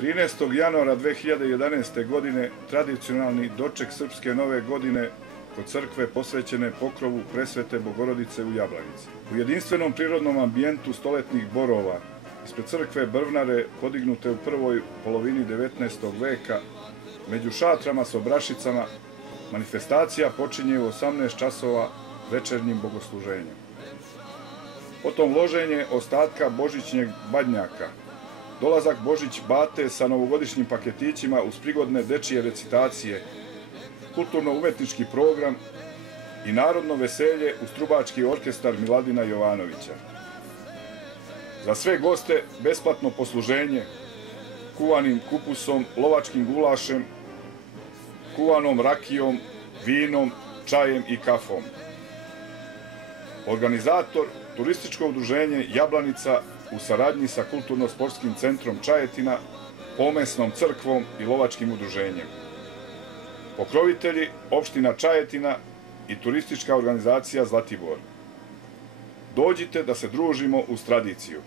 13. januara 2011. godine tradicionalni doček srpske nove godine kod crkve posvećene pokrovu Presvete Bogorodice u Jablanici. U jedinstvenom prirodnom ambijentu stoletnih borova ispred crkve Brvnare podignute u prvoj polovini 19. veka među šatrama s obrašicama manifestacija počinje u 18 časova večernjim bogosluženjem. Potom loženje ostatka božićnjeg badnjaka, dolazak Božić Bate sa novogodišnjim paketićima uz prigodne dečije recitacije, kulturno-umetnički program i narodno veselje uz trubački orkestar Miladina Jovanovića. Za sve goste besplatno posluženje kuvanim kupusom, lovačkim gulašem, kuvanom rakijom, vinom, čajem i kafom. Organizator Turističko udruženje Jablanica u saradnji sa Kulturno-sportskim centrom Čajetina, Pomesnom crkvom i lovačkim udruženjem. Pokrovitelji opština Čajetina i turistička organizacija Zlatibor. Dođite da se družimo uz tradiciju.